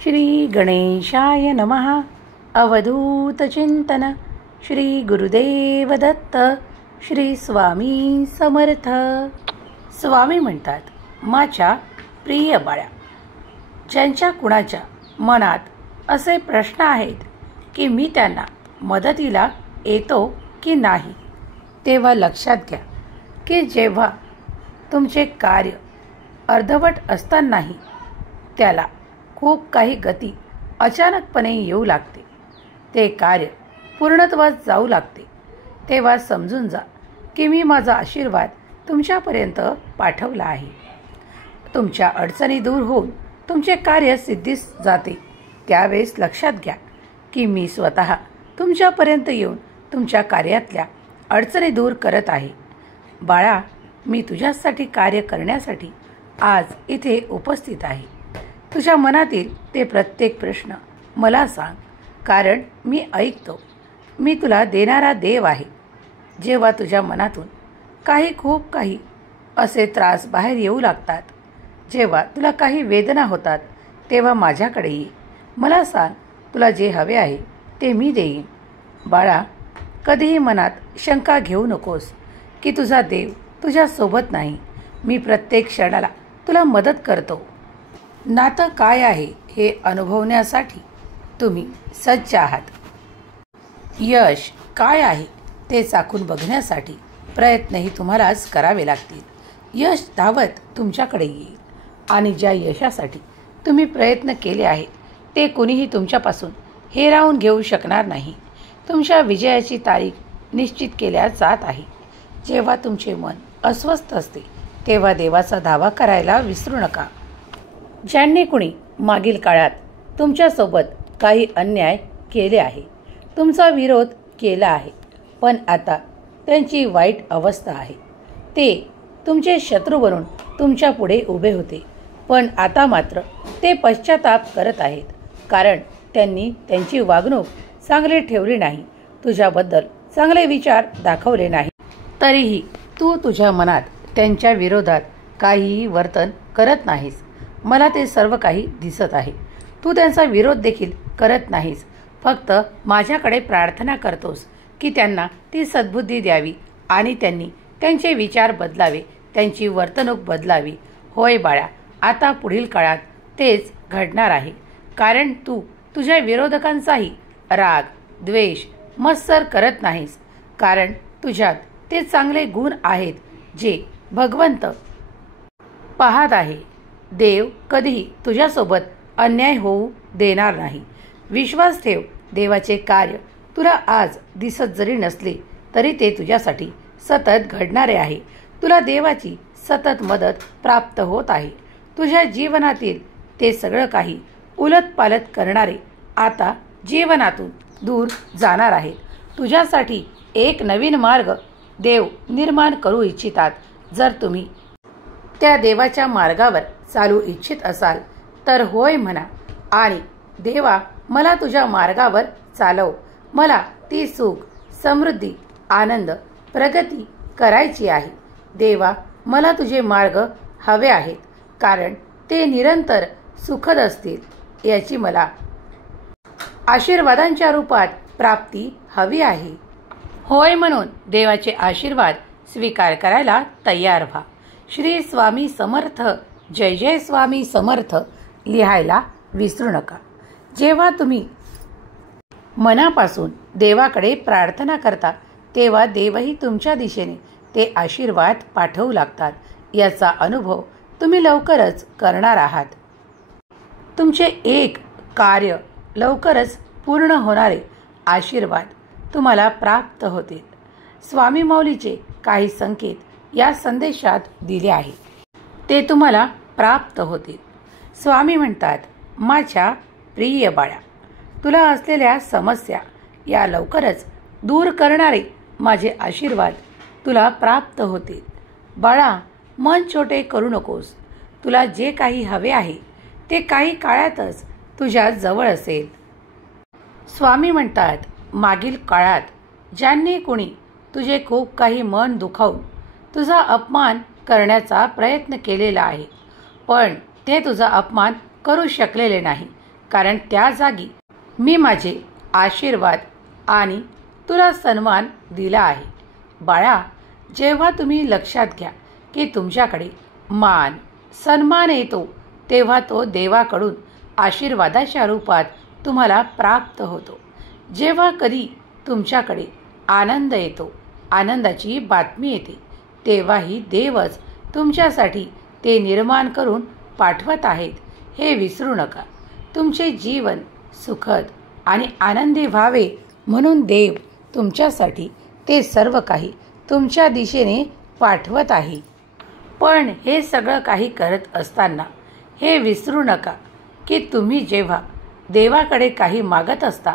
श्री गणेशाय नमः. अवधूत चिंतन. श्री गुरुदेव दत्त. श्री स्वामी समर्थ. स्वामी म्हणतात, माझ्या प्रिय बाळा, ज्यांच्या कुणाच्या मनात असे प्रश्न आहेत की मी त्यांना मदतीला येतो की नाही, तेव्हा लक्षात घ्या की जेव्हा तुमचे कार्य अर्धवट असतानाही त्याला खूप काही गती अचानकपणे येऊ लागते, ते कार्य पूर्णत्वास जाऊ लागते, तेव्हा समजून जा की मी माझा आशीर्वाद तुमच्यापर्यंत पाठवला आहे. तुमच्या अडचणी दूर होऊन तुमचे कार्य सिद्धीस जाते. त्यावेळेस लक्षात घ्या की मी स्वतः तुमच्यापर्यंत येऊन तुमच्या कार्यातल्या अडचणी दूर करत आहे. बाळा, मी तुझ्यासाठी कार्य करण्यासाठी आज इथे उपस्थित आहे. तुझ्या मनातील ते प्रत्येक प्रश्न मला सांग, कारण मी ऐकतो. मी तुला देणारा देव आहे. जेव्हा तुझ्या मनातून खूप काही असे त्रास बाहेर येऊ लागतात, जेव्हा तुला काही वेदना होतात, तेव्हा माझ्याकडे ये. मला सांग, तुला जे हवे आहे ते मी देईन. बाळा, कधीही मनात शंका घेऊ नकोस की तुझा देव तुझ्यासोबत नाही. मी प्रत्येक क्षणाला तुला मदत करतो. नातं काय आहे हे अनुभवण्यासाठी तुम्ही सज्ज आहात. यश काय आहे ते चाखून बघण्यासाठी प्रयत्नही तुम्हालाच करावे लागतील. यश धावत तुमच्याकडे येईल आणि ज्या यशासाठी तुम्ही प्रयत्न केले आहेत ते कोणीही तुमच्यापासून हिरावून घेऊ शकणार नाही. तुमच्या विजयाची तारीख निश्चित केल्या जात आहे. जेव्हा तुमचे मन अस्वस्थ असते तेव्हा देवाचा धावा करायला विसरू नका. ज्यांनी कुणी मागील काळात तुमच्यासोबत काही अन्याय केले आहे, तुमचा विरोध केला आहे, पण आता त्यांची वाईट अवस्था आहे. ते तुमचे शत्रू बनून तुमच्या पुढे उभे होते, पण आता मात्र ते पश्चाताप करत आहेत, कारण त्यांनी त्यांची वागणूक चांगली ठेवली नाही, तुझ्याबद्दल चांगले विचार दाखवले नाही. तरीही तू तुझ्या मनात त्यांच्या विरोधात काहीही वर्तन करत नाहीस. मला ते सर्व काही दिसत आहे. तू त्यांचा विरोध देखील करत नाहीस, फक्त माझ्याकडे प्रार्थना करतोस की त्यांना ती सद्बुद्धी द्यावी आणि त्यांनी त्यांचे विचार बदलावे, त्यांची वर्तणूक बदलावी. होय बाळा, आता पुढील काळात तेच घडणार आहे, कारण तू तुझ्या विरोधकांचाही राग, द्वेष, मत्सर करत नाहीस, कारण तुझ्यात ते चांगले गुण आहेत जे भगवंत पाहत आहे. देव कधीही तुझ्यासोबत अन्याय होऊ देणार नाही. विश्वास ठेव, देवाचे कार्य तुला आज दिसत जरी नसले तरी ते तुझ्यासाठी सतत घडणारे आहे. तुला देवाची सतत मदत प्राप्त होत आहे. तुझ्या जीवनातील ते सगळं काही उलटपालट करणारे आता जीवनातून दूर जाणार आहेत. तुझ्यासाठी एक नवीन मार्ग देव निर्माण करू इच्छितात. जर तुम्ही त्या देवाच्या मार्गावर चालू इच्छित असाल तर होय म्हणा आणि देवा, मला तुझ्या मार्गावर चालव. मला ती सुख, समृद्धी, आनंद, प्रगती करायची आहे. देवा, मला तुझे मार्ग हवे आहेत, कारण ते निरंतर सुखद असतील याची मला आशीर्वादांच्या रूपात प्राप्ती हवी आहे. होय म्हणून देवाचे आशीर्वाद स्वीकार करायला तयार व्हा. श्री स्वामी समर्थ. जय जय स्वामी समर्थ लिहायला विसरू नका. जेव्हा तुम्ही मनापासून देवाकडे प्रार्थना करता तेव्हा देवही तुमच्या दिशेने ते आशीर्वाद पाठवू लागतात. याचा अनुभव तुम्ही लवकरच करणार आहात. तुमचे एक कार्य लवकरच पूर्ण होणारे आशीर्वाद तुम्हाला प्राप्त होतील. स्वामी माऊलीचे काही संकेत या संदेशात दिले आहेत, ते तुम्हाला प्राप्त होतील. स्वामी म्हणतात, माझ्या प्रिय बाळा, तुला असलेल्या समस्या या लवकरच दूर करणारे माझे आशीर्वाद तुला प्राप्त होतील. बाळा, मन छोटे करू नकोस. तुला जे काही हवे आहे ते काही काळातच तुझ्या जवळ असेल. स्वामी म्हणतात, मागील काळात ज्यांनी कोणी तुझे खूप काही मन दुखावून तुझा अपमान करण्याचा प्रयत्न केलेला आहे, पण ते तुझा अपमान करू शकलेले नाही, कारण त्या जागी मी माझे आशीर्वाद आणि तुला सन्मान दिला आहे. बाळा, जेव्हा तुम्ही लक्षात घ्या की तुमच्याकडे मान सन्मान येतो, तेव्हा तो देवाकडून आशीर्वादाच्या रूपात तुम्हाला प्राप्त होतो. जेव्हा कधी तुमच्याकडे आनंद येतो, आनंदाची बातमी येते, तेव्हाही देवच तुमच्यासाठी ते निर्माण करून पाठवत आहेत हे विसरू नका. तुमचे जीवन सुखद आणि आनंदी व्हावे म्हणून देव तुमच्यासाठी ते सर्व काही तुमच्या दिशेने पाठवत आहे. पण हे सगळं काही करत असताना हे विसरू नका की तुम्ही जेव्हा देवाकडे काही मागत असता,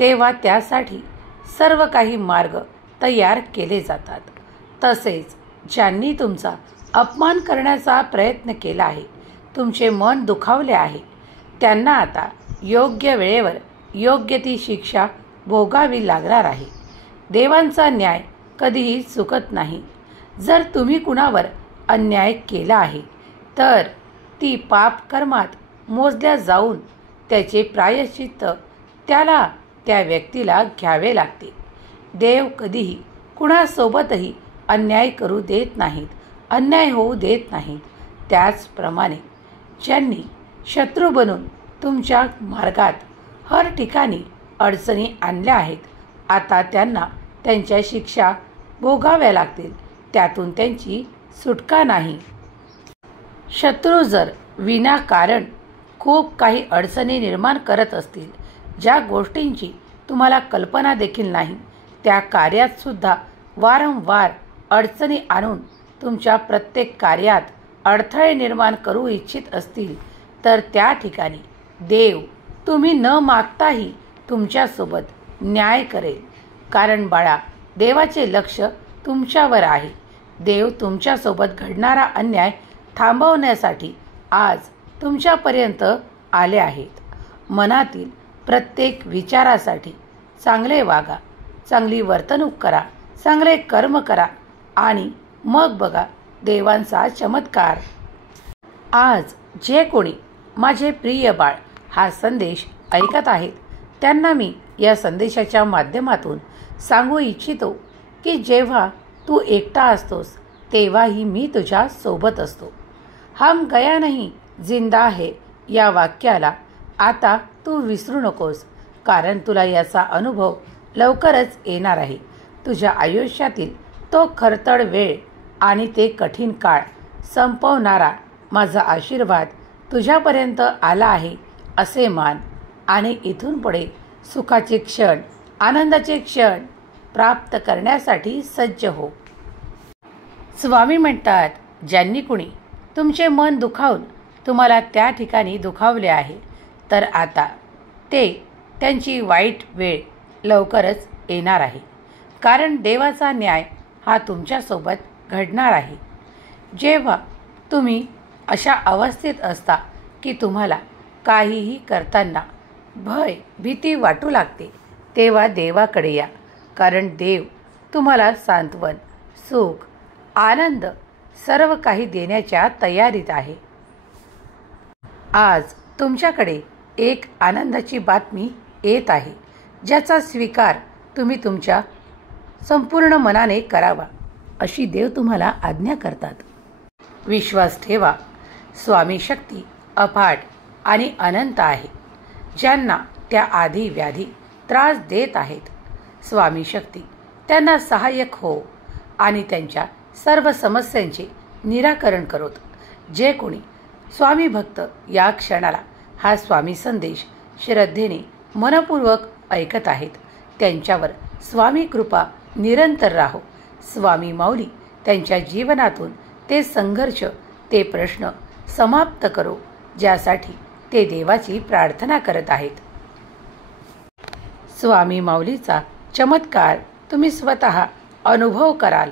तेव्हा त्यासाठी सर्व काही मार्ग तयार केले जातात. तसेच ज्यांनी तुमचा अपमान करण्याचा प्रयत्न केला आहे, तुमचे मन दुखावले आहे, त्यांना आता योग्य वेळेवर योग्य ती शिक्षा भोगावी लागणार आहे. देवांचा न्याय कधीही चुकत नाही. जर तुम्ही कुणावर अन्याय केला आहे तर ती पाप कर्मात मोजल्या जाऊन त्याचे प्रायश्चित्त त्याला त्या व्यक्तीला घ्यावे लागते. देव कधीही कुणासोबतही अन्याय करू देत नाहीत, अन्याय होऊ देत नाहीत. त्याचप्रमाणे ज्यांनी शत्रू बनून तुमच्या मार्गात हर ठिकाणी अडचणी आणल्या आहेत, आता त्यांना त्यांच्या शिक्षा भोगाव्या लागतील. त्यातून त्यांची सुटका नाही. शत्रू जर विनाकारण खूप काही अडचणी निर्माण करत असतील, ज्या गोष्टींची तुम्हाला कल्पना देखील नाही, त्या कार्यात सुद्धा वारंवार अडचणी आणून तुमच्या प्रत्येक कार्यात अडथळे निर्माण करू इच्छित असतील, तर त्या ठिकाणी देव तुम्ही न मागताही तुमच्यासोबत न्याय करेल. कारण बाळा, देवाचे लक्ष तुमच्यावर आहे. देव तुमच्यासोबत घडणारा अन्याय थांबवण्यासाठी आज तुमच्यापर्यंत आले आहेत. मनातील प्रत्येक विचारासाठी चांगले वागा, चांगली वर्तणूक करा, चांगले कर्म करा आणि मग बघा देवांचा चमत्कार. आज जे कोणी माझे प्रिय बाळ हा संदेश ऐकत आहेत, त्यांना मी या संदेशाच्या माध्यमातून सांगू इच्छितो की जेव्हा तू एकटा असतोस, तेव्हाही मी तुझ्या सोबत असतो. हम गया नहीं जिंदा है या वाक्याला आता तू विसरू नकोस, कारण तुला याचा अनुभव लवकरच येणार आहे. तुझ्या आयुष्यातील तो खरतड वेळ आणि ते कठीण काळ संपवणारा माझा आशीर्वाद तुझ्यापर्यंत आला आहे असे मान आणि इथून पुढे सुखाचे क्षण, आनंदाचे क्षण प्राप्त करण्यासाठी सज्ज हो. स्वामी म्हणतात, ज्यांनी कुणी तुमचे मन दुखावून तुम्हाला त्या ठिकाणी दुखावले आहे, तर आता त्यांची वाईट वेळ लवकरच येणार आहे. कारण देवाचा न्याय हा तुमच्यासोबत घडणार आहे. जेव्हा तुम्ही अशा अवस्थेत असता की तुम्हाला काहीही करताना भय, भीती वाटू लागते, तेव्हा देवाकडे या. कारण देव तुम्हाला सांत्वन, सुख, आनंद सर्व काही देण्याच्या तयारीत आहे. आज तुमच्याकडे एक आनंदाची बातमी येत आहे, ज्याचा स्वीकार तुम्ही तुमच्या संपूर्ण मनाने करावा अशी देव तुम्हाला आज्ञा करतात. विश्वास ठेवा, स्वामी शक्ती अफाट आणि अनंत आहे. ज्यांना त्या आधी व्याधी त्रास देत आहेत, स्वामी शक्ती त्यांना सहाय्यक हो आणि त्यांच्या सर्व समस्यांचे निराकरण करोत. जे कोणी स्वामी भक्त या क्षणाला हा स्वामी संदेश श्रद्धेने मनपूर्वक ऐकत आहेत, त्यांच्यावर स्वामी कृपा निरंतर राहो. स्वामी माऊली त्यांच्या जीवनातून ते संघर्ष, ते प्रश्न समाप्त करो, ज्यासाठी ते देवाची प्रार्थना करत आहेत. स्वामी माऊलीचा चमत्कार तुम्ही स्वतः अनुभव कराल.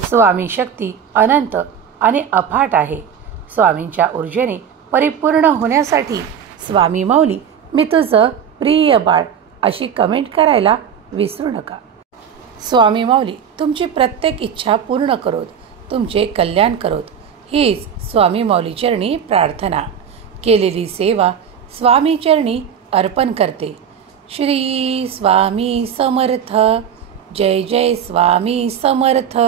स्वामी शक्ती अनंत आणि अफाट आहे. स्वामींच्या ऊर्जेने परिपूर्ण होण्यासाठी स्वामी माऊली मी तुझं प्रिय बाळ अशी कमेंट करायला विसरू नका. स्वामी माऊली तुमची प्रत्येक इच्छा पूर्ण करोत, तुमचे कल्याण करोत, हीच स्वामी माऊली चरणी प्रार्थना. केलेली सेवा स्वामी चरणी अर्पण करते. श्री स्वामी समर्थ. जय जय स्वामी समर्थ.